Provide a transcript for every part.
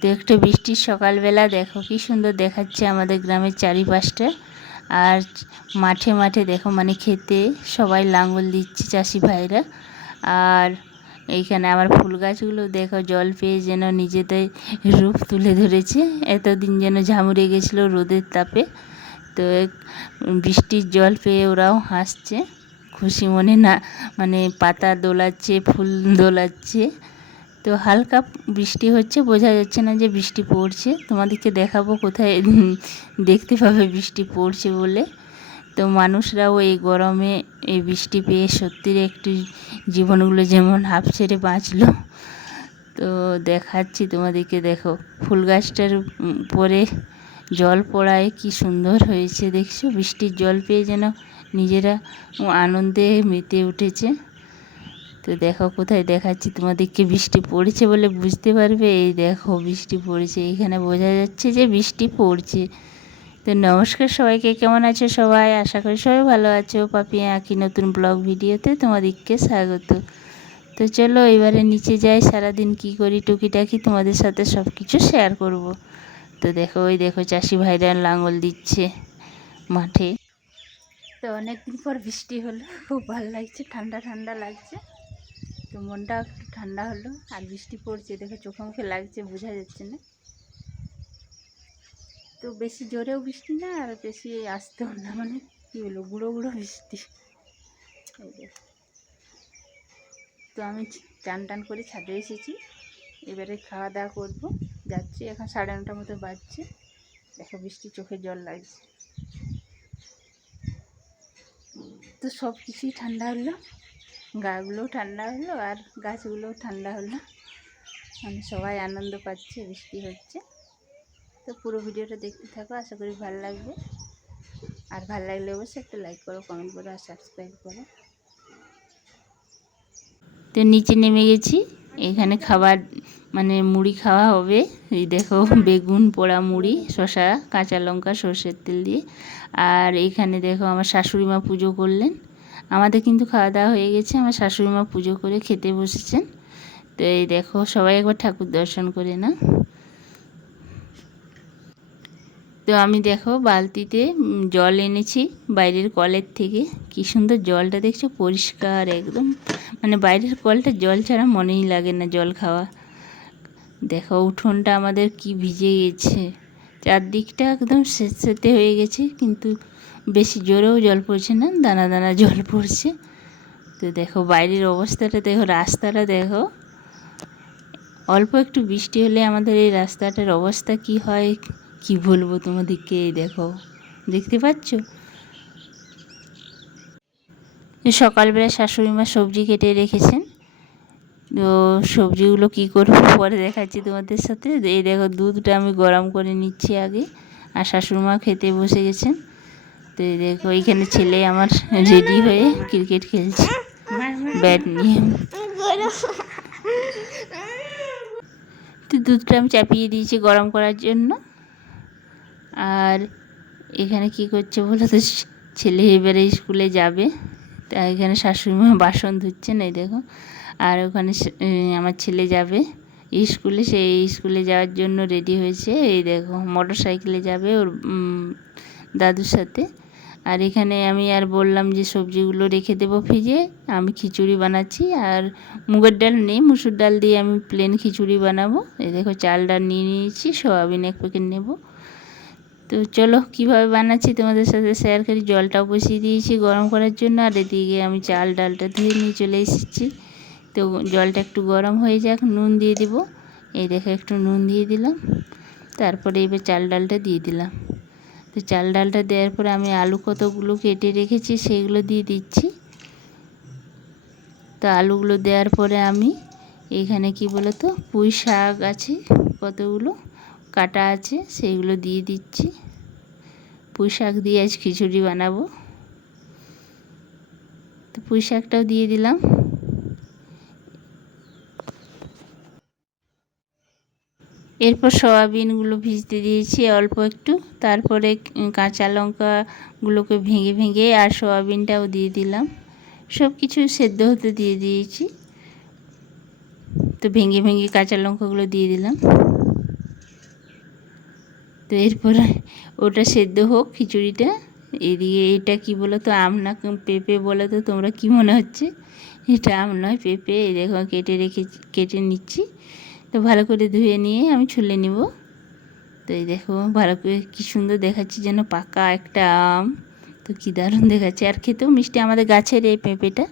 তো একটা বৃষ্টির সকালবেলা দেখো কি সুন্দর দেখাচ্ছে আমাদের গ্রামের চারিপাশটা। আর মাঠে মাঠে দেখো মানে খেতে সবাই লাঙল দিচ্ছে চাষি ভাইরা। আর এইখানে আমার ফুল গাছগুলো দেখো জল পেয়ে যেন নিজেদের রূপ তুলে ধরেছে। এতদিন যেন ঝামুড়ে গেছিলো রোদের তাপে, তো বৃষ্টির জল পেয়ে ওরাও হাসছে খুশি মনে, না মানে পাতা দোলাচ্ছে, ফুল দোলাচ্ছে। তো হালকা বৃষ্টি হচ্ছে, বোঝা যাচ্ছে না যে বৃষ্টি পড়ছে। তোমাদেরকে দেখাবো কোথায় দেখতে পাবে বৃষ্টি পড়ছে বলে। তো মানুষরাও এই গরমে এই বৃষ্টি পেয়ে সত্যির একটু জীবনগুলো যেমন হাঁপ ছেড়ে বাঁচলো। তো দেখাচ্ছি তোমাদেরকে, দেখো ফুল গাছটার পরে জল পড়ায় কি সুন্দর হয়েছে দেখছো। বৃষ্টির জল পেয়ে যেন নিজেরা আনন্দে মেতে উঠেছে। তো দেখো কোথায় দেখাচ্ছি তোমাদেরকে, বৃষ্টি পড়েছে বলে বুঝতে পারবে। এই দেখো বৃষ্টি পড়েছে, এখানে বোঝা যাচ্ছে যে বৃষ্টি পড়ছে। তো নমস্কার সবাইকে, কেমন আছো সবাই? আশা করি সবাই ভালো আছো। পাপিয়া আঁকি নতুন ব্লগ ভিডিওতে তোমাদেরকে স্বাগত। তো চলো এবারে নিচে যাই, সারাদিন কি করি টুকিটাকি তোমাদের সাথে সব কিছু শেয়ার করব। তো দেখো ওই দেখো চাষি ভাইরা লাঙল দিচ্ছে মাঠে। তো অনেকদিন পর বৃষ্টি হলো, খুব ভালো লাগছে, ঠান্ডা ঠান্ডা লাগছে। তো মনটা একটু ঠান্ডা হলো। আর বৃষ্টি পড়ছে দেখো, চোখে মুখে লাগছে, বোঝা যাচ্ছে না। তো বেশি জোরেও বৃষ্টি না আর বেশি আসতেও না, মানে কী বলবো, গুঁড়ো গুঁড়ো বৃষ্টি। তো আমি চান টান করে ছাদে এসেছি, এবারে খাওয়া দাওয়া করবো। যাচ্ছি, এখন 9:30 মতো বাজছে। দেখো বৃষ্টি চোখে জল লাগছে। তো সব কিছুই ঠান্ডা হলো, গাগুলোও ঠান্ডা হলো আর গাছগুলোও ঠান্ডা হলো, মানে সবাই আনন্দ পাচ্ছে, বৃষ্টি হচ্ছে। তো পুরো ভিডিওটা দেখতে থাকো, আশা করি ভালো লাগবে। আর ভালো লাগলে অবশ্যই একটা লাইক করো, কমেন্ট করো আর সাবস্ক্রাইব করো। তো নিচে নেমে গেছি, এখানে খাবার মানে মুড়ি খাওয়া হবে। এই দেখো বেগুন পোড়া মুড়ি, শসা, কাঁচা লঙ্কা, সর্ষের তেল দিয়ে। আর এখানে দেখো আমার শাশুড়ি মা পুজো করলেন। আমাদের কিন্তু খাওয়া দাওয়া হয়ে গেছে, আমার শাশুড়ি মা পুজো করে খেতে বসেছেন। তো এই দেখো সবাই একবার ঠাকুর দর্শন করে না। তো আমি দেখো বালতিতে জল এনেছি বাইরের কলের থেকে। কি সুন্দর জলটা দেখছো, পরিষ্কার একদম, মানে বাইরের কলটা জল ছাড়া মনেই লাগে না জল খাওয়া। দেখো উঠোনটা আমাদের কি ভিজে গেছে, চারদিকটা একদম স্যাঁতস্যাঁতে হয়ে গেছে, কিন্তু বেশি জোরেও জল পড়ছে না, দানা দানা জল পড়ছে। তো দেখো বাইরের অবস্থাটা দেখো, রাস্তাটা দেখো। অল্প একটু বৃষ্টি হলে আমাদের এই রাস্তাটার অবস্থা কি হয় কি বলবো তোমাদেরকে। দেখো দেখতে পাচ্ছ, সকালবেলা শাশুড়ি মা সবজি কেটে রেখেছেন। তো সবজিগুলো কি করবো পরে দেখাচ্ছি তোমাদের সাথে। এই দেখো দুধটা আমি গরম করে নিচ্ছি আগে, আর শাশুড়ি মা খেতে বসে গেছেন। তো এই দেখো এইখানে ছেলে আমার রেডি হয়ে ক্রিকেট খেলছে ব্যাট নিয়ে। তো দুধটা আমি চাপিয়ে দিয়েছি গরম করার জন্য। আর এখানে কি করছে বলো তো, ছেলে এবারে স্কুলে যাবে, তা এখানে শাশুড়ি মা বাসন ধুচ্ছেন এই দেখো। আর ওখানে আমার ছেলে যাবে স্কুলে, সেই স্কুলে যাওয়ার জন্য রেডি হয়েছে। এই দেখো মোটর সাইকেলে যাবে ওর দাদুর সাথে। আর এখানে আমি আর বললাম যে সবজিগুলো রেখে দেবো ফ্রিজে, আমি খিচুড়ি বানাচ্ছি। আর মুগের ডাল নেই, মুসুর ডাল দিয়ে আমি প্লেন খিচুড়ি বানাবো। এই দেখো চাল ডাল নিয়ে নিয়েছি, সোয়াবিন 1 প্যাকেট নেব। তো চলো কীভাবে বানাচ্ছি তোমাদের সাথে শেয়ার করি। জলটাও বসিয়ে দিয়েছি গরম করার জন্য, আর এদিকে আমি চাল ডালটা ধুয়ে নিয়ে চলে এসেছি। তো জলটা একটু গরম হয়ে যাক, নুন দিয়ে দিব। এই দেখো একটু নুন দিয়ে দিলাম, তারপরে এবার চাল ডালটা দিয়ে দিলাম। তো চাল ডালটা দেওয়ার পরে আমি আলু কতগুলো কেটে রেখেছি সেগুলো দিয়ে দিচ্ছি। তো আলুগুলো দেওয়ার পরে আমি এখানে কি বলো তো, পুঁই শাক আছে কতগুলো কাটা আছে, সেইগুলো দিয়ে দিচ্ছি। পুঁই শাক দিয়ে আজ খিচুড়ি বানাবো। তো পুঁই শাকটাও দিয়ে দিলাম। এরপর সয়াবিনগুলো ভিজতে দিয়েছি অল্প একটু, তারপরে কাঁচা লঙ্কাগুলোকে ভেঙে ভেঙে আর সয়াবিনটাও দিয়ে দিলাম। সব কিছু সেদ্ধ হতে দিয়ে দিয়েছি। তো ভেঙে ভেঙে কাঁচা লঙ্কাগুলো দিয়ে দিলাম। তো এরপরে ওটা সেদ্ধ হোক খিচুড়িটা। এদিকে এটা কি বলো তো, আম না পেঁপে বলে তো তোমরা কি মনে হচ্ছে? এটা আম নয়, পেঁপে। এই দেখো কেটে নিচ্ছি। তো ভালো করে ধুয়ে নিয়ে আমি ছুলে নিব। তো এই দেখো ভালো করে কী সুন্দর দেখাচ্ছে, যেন পাকা একটা আম। তো কী দারুণ দেখাচ্ছে, আর খেতেও মিষ্টি, আমাদের গাছের এই পেঁপেটা।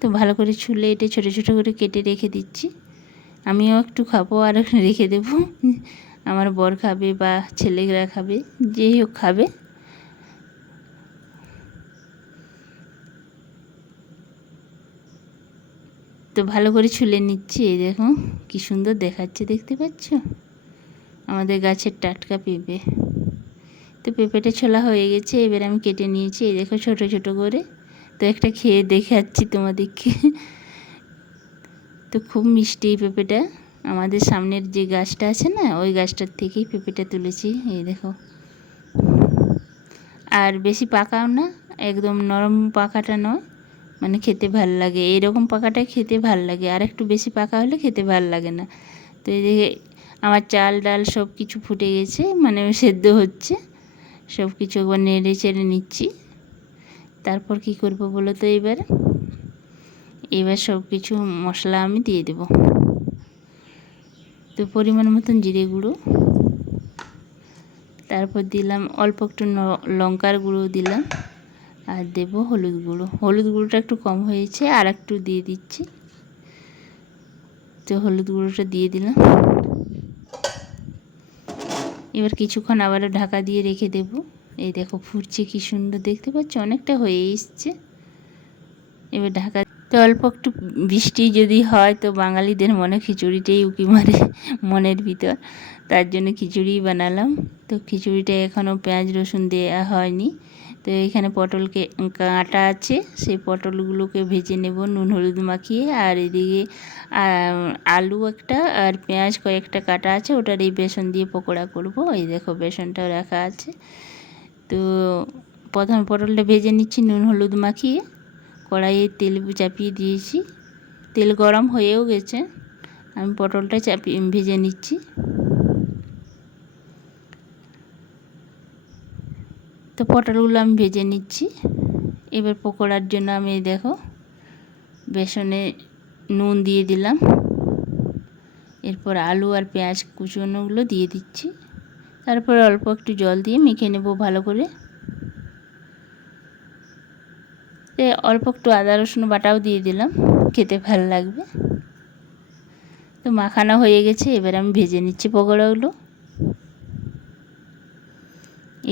তো ভালো করে ছুলে এটা ছোটো ছোটো করে কেটে রেখে দিচ্ছি। আমিও একটু খাবো আর রেখে দেবো, আমার বর খাবে বা ছেলেরা খাবে, যেই হোক খাবে। তো ভালো করে ছুলে নিচ্ছি। এই দেখো কী সুন্দর দেখাচ্ছে, দেখতে পাচ্ছ? আমাদের গাছের টাটকা পেঁপে। তো পেঁপেটা ছোলা হয়ে গেছে, এবার আমি কেটে নিয়েছি। এই দেখো ছোট ছোট করে। তো একটা খেয়ে দেখাচ্ছি তোমাদেরকে। তো খুব মিষ্টি এই পেঁপেটা। আমাদের সামনের যে গাছটা আছে না, ওই গাছটার থেকেই পেঁপেটা তুলেছি। এই দেখো, আর বেশি পাকাও না, একদম নরম পাকাটা নয়, মানে খেতে ভাল লাগে। এরকম পাকাটা খেতে ভাল লাগে, আর একটু বেশি পাকা হলে খেতে ভাল লাগে না। তো এই দেখে আমার চাল ডাল সব কিছু ফুটে গেছে, মানে সেদ্ধ হচ্ছে। সব কিছু একবার নেড়ে চেড়ে নিচ্ছি। তারপর কি করব বলো তো, এবার সব কিছু মশলা আমি দিয়ে দেব। তো পরিমাণ মতন জিরে গুঁড়ো, তারপর দিলাম অল্প একটু লঙ্কার গুঁড়ো দিলাম, আর দেব হলুদ গুঁড়ো। হলুদ গুঁড়োটা একটু কম হয়েছে, আর একটু দিয়ে দিচ্ছি। তো হলুদ গুঁড়োটা দিয়ে দিলাম। এবার কিছুক্ষণ আবারও ঢাকা দিয়ে রেখে দেব। এই দেখো ফুটছে, কি সুন্দর দেখতে পাচ্ছ, অনেকটা হয়ে এসছে। এবার ঢাকা। তো অল্প একটু বৃষ্টি যদি হয় তো বাঙালিদের মনে খিচুড়িটাই উকি মারে মনের ভিতর, তার জন্য খিচুড়ি বানালাম। তো খিচুড়িটা এখনও পেঁয়াজ রসুন দেওয়া হয়নি। তো এখানে পটলকে কাটা আছে, সেই পটলগুলোকে ভেজে নেব নুন হলুদ মাখিয়ে। আর এদিকে আলু একটা আর পেঁয়াজ কয়েকটা কাটা আছে, ওটার এই বেসন দিয়ে পকোড়া করব। এই দেখো বেসনটাও রাখা আছে। তো প্রথমে পটলটা ভেজে নিচ্ছি নুন হলুদ মাখিয়ে। কড়াইয়ে তেল চাপিয়ে দিয়েছি, তেল গরম হয়েও গেছে। আমি পটলটা ভেজে নিচ্ছি। তো পটলগুলো আমি ভেজে নিচ্ছি। এবার পকোড়ার জন্য আমি দেখো বেসনে নুন দিয়ে দিলাম। এরপর আলু আর পেঁয়াজ কুচনোগুলো দিয়ে দিচ্ছি। তারপর অল্প একটু জল দিয়ে মেখে নেব ভালো করে। অল্প একটু আদা রসুন বাটাও দিয়ে দিলাম, খেতে ভালো লাগবে। তো মাখানো হয়ে গেছে, এবার আমি ভেজে নিচ্ছি পকোড়াগুলো।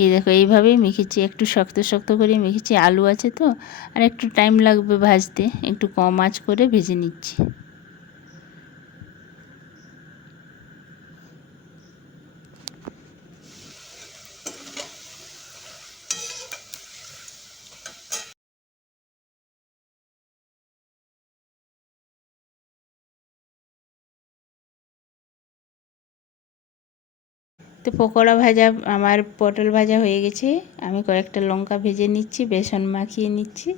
এই দেখো এইভাবেই মেখেছি, একটু শক্ত শক্ত করে মেখেছি, আলু আছে তো, আর একটু টাইম লাগবে ভাজতে, একটু কম আঁচ করে ভেজে নিচ্ছি। তো পকোড়া ভাজা আমার পটল ভাজা হয়ে গেছে। আমি কয়েকটা লঙ্কা ভেজে নিচ্ছি, বেসন মাখিয়ে নিচ্ছি।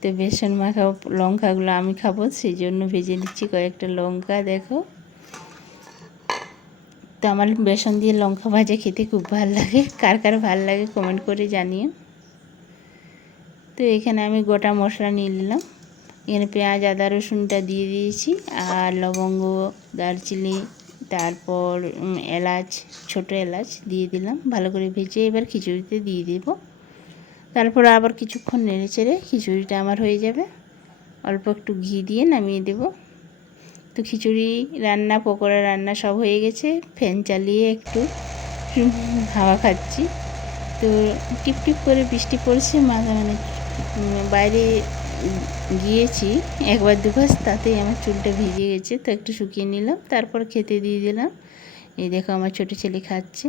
তো বেসন মাখা লঙ্কাগুলো আমি খাবো, সেই জন্য ভেজে নিচ্ছি কয়েকটা লঙ্কা। দেখো, তো আমার বেসন দিয়ে লঙ্কা ভাজা খেতে খুব ভালো লাগে, কার কার ভালো লাগে কমেন্ট করে জানিয়ে। তো এখানে আমি গোটা মশলা নিয়ে নিলাম। এখানে পেঁয়াজ আদা রসুনটা দিয়ে দিয়েছি, আর লবঙ্গ দারচিনি তারপর এলাচ, ছোট এলাচ দিয়ে দিলাম। ভালো করে ভেজে এবার খিচুড়িতে দিয়ে দেব। তারপর আবার কিছুক্ষণ নেড়ে চেড়ে খিচুড়িটা আমার হয়ে যাবে। অল্প একটু ঘি দিয়ে নামিয়ে দেব। তো খিচুড়ি রান্না পকোড়া রান্না সব হয়ে গেছে। ফ্যান চালিয়ে একটু হাওয়া খাচ্ছি। তো টিপ টিপ করে বৃষ্টি পড়ছে, মানে বাইরে গিয়েছি একবার দুবার, তাতেই আমার চুলটা ভিজে গেছে। তো একটু শুকিয়ে নিলাম, তারপর খেতে দিয়ে দিলাম। এই দেখো আমার ছোট ছেলে খাচ্ছে।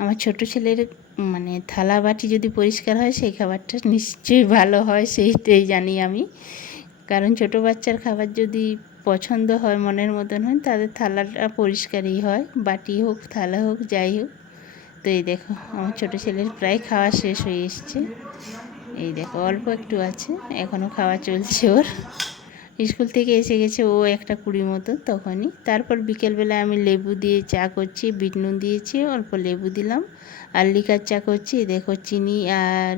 আমার ছোট ছেলের মানে থালা বাটি যদি পরিষ্কার হয় সেই খাবারটা নিশ্চয়ই ভালো হয়, সেইটাই জানি আমি। কারণ ছোট বাচ্চার খাবার যদি পছন্দ হয়, মনের মতন হয়, তাদের থালাটা পরিষ্কারই হয়, বাটি হোক থালা হোক যাই হোক। তো এই দেখো আমার ছোট ছেলের প্রায় খাওয়া শেষ হয়ে এসছে। এই দেখো অল্প একটু আছে, এখনও খাওয়া চলছে ওর। স্কুল থেকে এসে গেছে ও 1:20 মতো তখনই। তারপর বিকেলবেলা আমি লেবু দিয়ে চা করছি, বিট নুন দিয়েছি, অল্প লেবু দিলাম আর লিকার চা করছি। দেখো চিনি আর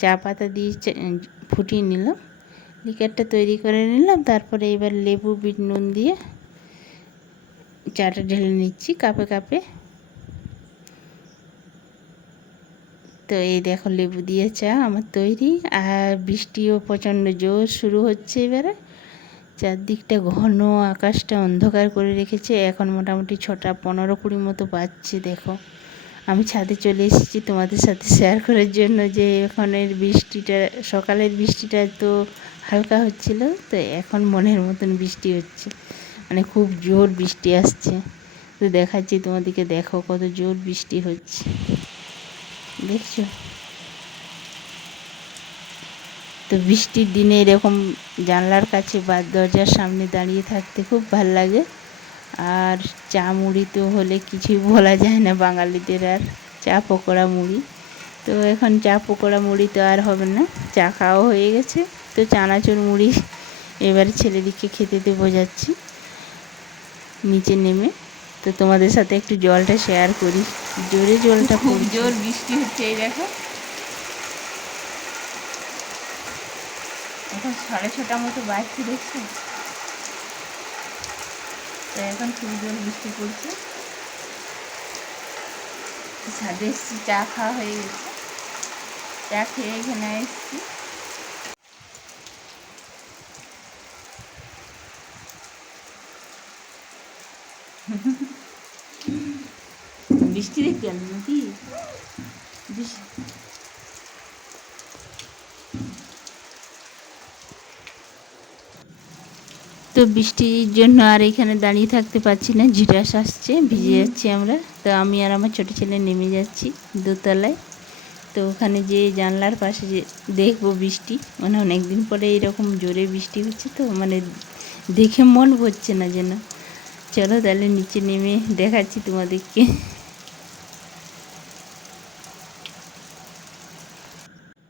চা পাতা দিয়ে ফুটিয়ে নিলাম, লিকারটা তৈরি করে নিলাম। তারপরে এবার লেবু বিট নুন দিয়ে চাটা ঢেলে নিচ্ছি কাপে কাপে। তো এই দেখো লেবু দিয়ে চা আমার তৈরি। আর বৃষ্টিও প্রচণ্ড জোর শুরু হচ্ছে এবারে। চারদিকটা ঘন, আকাশটা অন্ধকার করে রেখেছে। এখন মোটামুটি 6:15-20 মতো বাজছে। দেখো আমি ছাদে চলে এসেছি তোমাদের সাথে শেয়ার করার জন্য যে এখনের বৃষ্টিটা, সকালের বৃষ্টিটা তো হালকা হচ্ছিল, তো এখন মনের মতন বৃষ্টি হচ্ছে, মানে খুব জোর বৃষ্টি আসছে। তো দেখাচ্ছি তোমাদেরকে, দেখো কত জোর বৃষ্টি হচ্ছে, দেখছো? তো বৃষ্টির দিনে এরকম জানলার কাছে বা দরজার সামনে দাঁড়িয়ে থাকতে খুব ভাল লাগে। আর চা মুড়ি তো হলে কিছুই বলা যায় না বাঙালিদের, আর চা পকোড়া মুড়ি। তো এখন চা পকোড়া মুড়ি তো আর হবে না, চা খাওয়া হয়ে গেছে। তো চানাচুর মুড়ি এবারে ছেলেদিকে খেতে দেবো যাচ্ছি নিচে নেমে। তো তোমাদের সাথে একটু জলটা শেয়ার করি, জোরে জলটা, খুব জোর বৃষ্টি হচ্ছে। এই দেখো এখন 6:30 মতো বাজছে, দেখছি। তো এখন খুব জোর বৃষ্টি পড়ছে। ছাদে এসেছি, চা খাওয়া হয়ে গেছে, চা খেয়ে এখানে এসেছি। বৃষ্টি দেখতে গেল নাকি? তো বৃষ্টির জন্য আর এখানে দাঁড়িয়ে থাকতে পারছি না, ঝিটাস আসছে, ভিজে যাচ্ছি আমরা। তো আমি আর আমার ছোটো ছেলে নেমে যাচ্ছি দোতলায়। তো ওখানে যে জানলার পাশে যে দেখবো বৃষ্টি, মানে অনেক দিন পরে এরকম জোরে বৃষ্টি হচ্ছে, তো মানে দেখে মন ভরছে না যেন। চলো তাহলে নিচে নেমে দেখাচ্ছি তোমাদেরকে।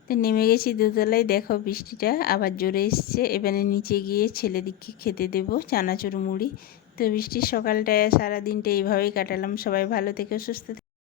তো নেমে গেছি দোতলায়, দেখো বৃষ্টিটা আবার জোরে এসছে। এবারে নিচে গিয়ে ছেলেদিকে খেতে দেবো চানাচুর মুড়ি। তো বৃষ্টির সকালটায় সারাদিনটা এইভাবেই কাটালাম। সবাই ভালো থেকো, সুস্থ থেকো।